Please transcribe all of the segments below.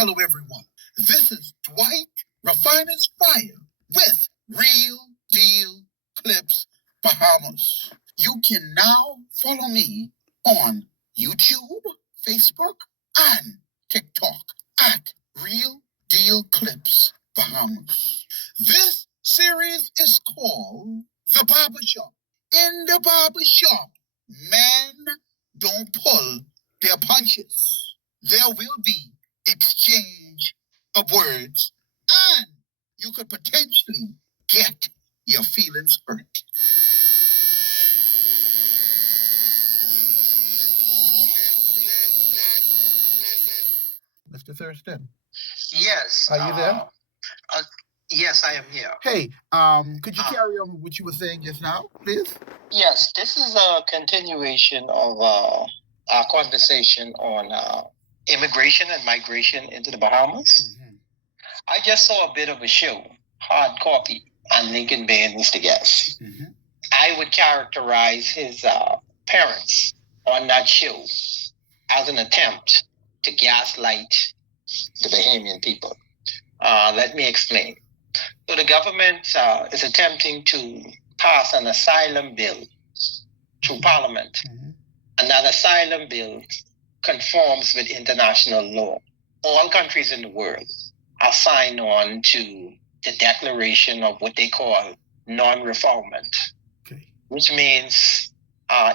Hello, everyone. This is Dwight Refiner's Fire with Real Deal Clips Bahamas. You can now follow me on YouTube, Facebook, and TikTok at Real Deal Clips Bahamas. This series is called The Barbershop. In the barbershop, men don't pull their punches. There will be exchange of words, and you could potentially get your feelings hurt. Mr. Thurston. Yes. Are you there? Yes, I am here. Hey, could you carry on with what you were saying just now, please? Yes, this is a continuation of our conversation on immigration and migration into the Bahamas. Mm-hmm. I just saw a bit of a show, Hard Copy, and Lincoln Bain was the guest. Mm-hmm. I would characterize his parents on that show as an attempt to gaslight the Bahamian people. Let me explain. So the government is attempting to pass an asylum bill through Parliament. Mm-hmm. And that asylum bill conforms with international law. All countries in the world are signed on to the declaration of what they call non-refoulement, Okay. which means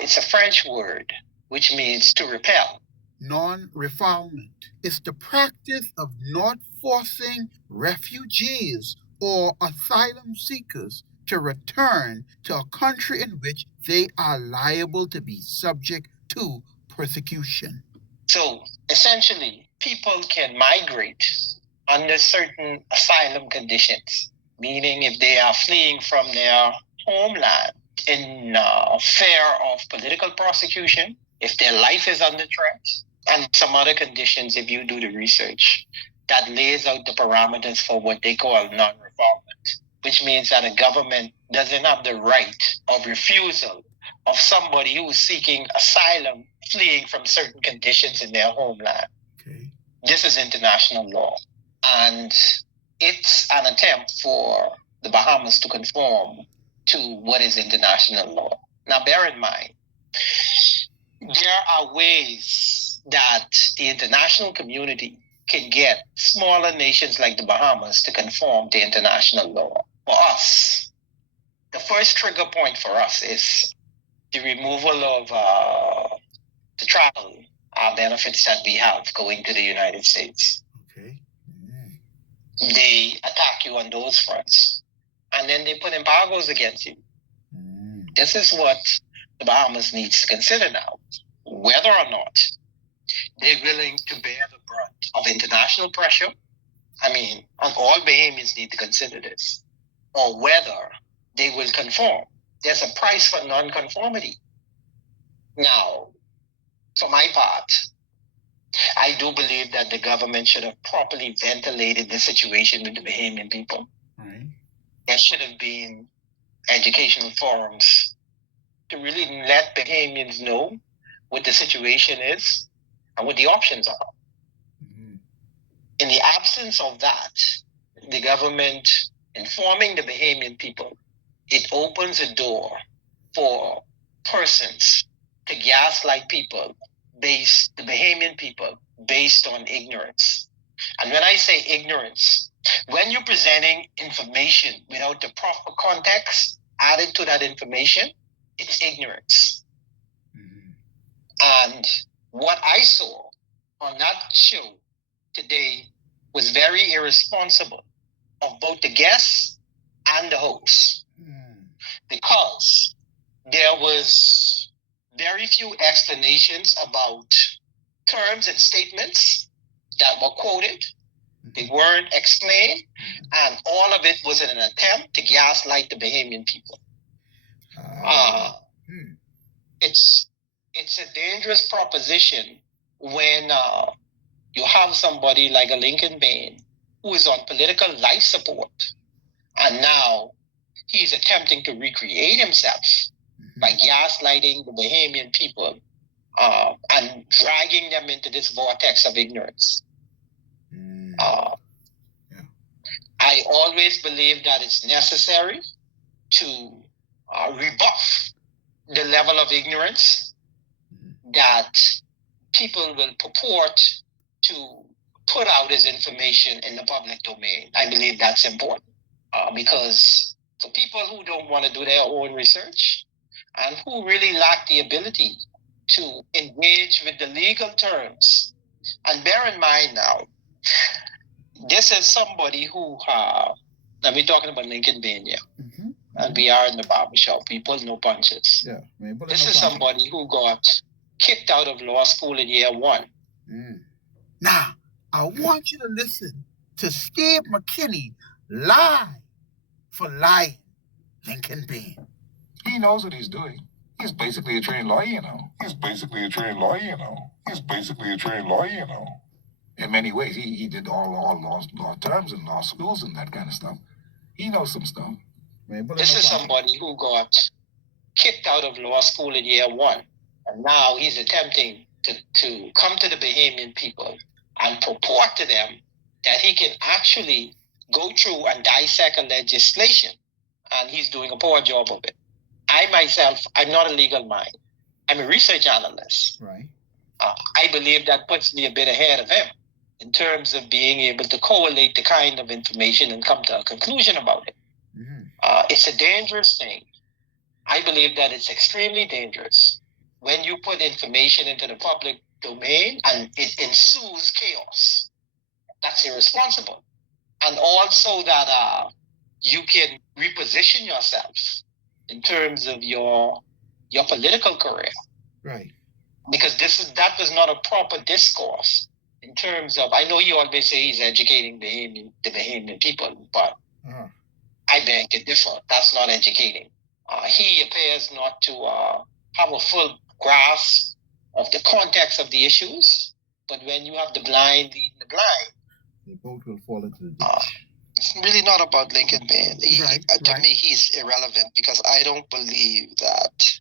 it's a French word, which means to repel. Non-refoulement is the practice of not forcing refugees or asylum seekers to return to a country in which they are liable to be subject to persecution. So essentially, people can migrate under certain asylum conditions, meaning if they are fleeing from their homeland in fear of political prosecution, if their life is under threat, and some other conditions if you do the research that lays out the parameters for what they call non-refoulement, which means that a government doesn't have the right of refusal of somebody who is seeking asylum fleeing from certain conditions in their homeland. Okay. This is international law, and it's an attempt for the Bahamas to conform to what is international law. Now, bear in mind, there are ways that the international community can get smaller nations like the Bahamas to conform to international law. For us, the first trigger point for us is the removal of the travel benefits that we have going to the United States. Okay. Mm-hmm. They attack you on those fronts, and then they put embargoes against you. Mm-hmm. This is what the Bahamas needs to consider now, whether or not they're willing to bear the brunt of international pressure. I mean, all Bahamians need to consider this, or whether they will conform. There's a price for non-conformity. Now, for my part, I do believe that the government should have properly ventilated the situation with the Bahamian people. Right. There should have been educational forums to really let Bahamians know what the situation is and what the options are. Mm-hmm. In the absence of that, the government informing the Bahamian people, it opens a door for persons to gaslight people, the Bahamian people, based on ignorance. And when I say ignorance, when you're presenting information without the proper context added to that information, it's ignorance. Mm-hmm. And what I saw on that show today was very irresponsible of both the guests and the hosts, because there was very few explanations about terms and statements that were quoted. They weren't explained, and all of it was in an attempt to gaslight the Bahamian people. It's a dangerous proposition when you have somebody like a Lincoln Bain who is on political life support, and now he's attempting to recreate himself by gaslighting the Bahamian people and dragging them into this vortex of ignorance. I always believe that it's necessary to rebuff the level of ignorance that people will purport to put out as information in the public domain. I believe that's important because for people who don't want to do their own research and who really lack the ability to engage with the legal terms, and bear in mind now, this is somebody who, and we're talking about Lincoln Bain here, and we are in the barbershop. People no punches. Yeah, this is somebody who got kicked out of law school in year one. Now, I want you to listen to Steve McKinney lie for lying Lincoln Bain. He knows what he's doing. He's basically a trained lawyer, you know. In many ways, he did all law terms and law schools and that kind of stuff. He knows some stuff. This is somebody who got kicked out of law school in year one. And now he's attempting to come to the Bahamian people and purport to them that he can actually go through and dissect a legislation. And he's doing a poor job of it. I myself, I'm not a legal mind. I'm a research analyst. Right. I believe that puts me a bit ahead of him in terms of being able to correlate the kind of information and come to a conclusion about it. It's a dangerous thing. I believe that it's extremely dangerous when you put information into the public domain and it ensues chaos. That's irresponsible. And also that you can reposition yourself in terms of your political career. Right. Because that was not a proper discourse in terms of, I know you always say he's educating the Bahamian people, but I beg to differ. That's not educating. He appears not to have a full grasp of the context of the issues, but when you have the blind leading the blind, they both will fall into the ditch. It's really not about Lincoln Bain. To me, he's irrelevant because I don't believe that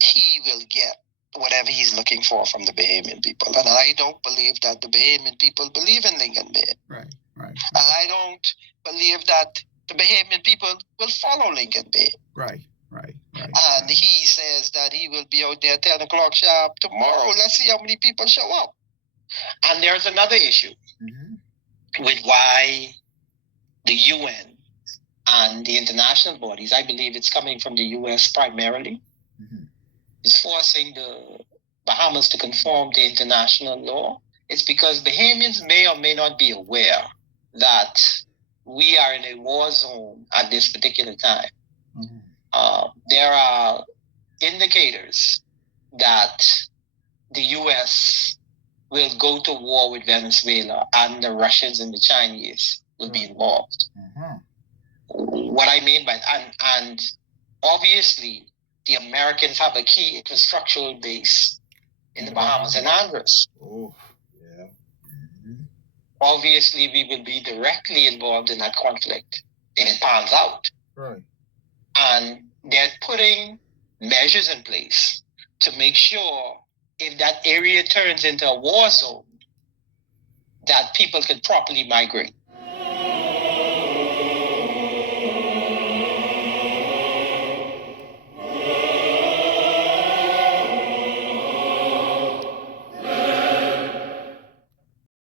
he will get whatever he's looking for from the Bahamian people. And I don't believe that the Bahamian people believe in Lincoln Bain. Right. And I don't believe that the Bahamian people will follow Lincoln Bain. Right. And he says that he will be out there 10 o'clock sharp tomorrow. Let's see how many people show up. And there's another issue with why the UN and the international bodies, I believe it's coming from the US primarily, is forcing the Bahamas to conform to international law. It's because Bahamians may or may not be aware that we are in a war zone at this particular time. There are indicators that the U.S. will go to war with Venezuela and the Russians and the Chinese will be involved. What I mean by that, and obviously the Americans have a key infrastructural base in the Bahamas and Andros. Obviously, we will be directly involved in that conflict if it pans out. Right. And they're putting measures in place to make sure if that area turns into a war zone, that people can properly migrate.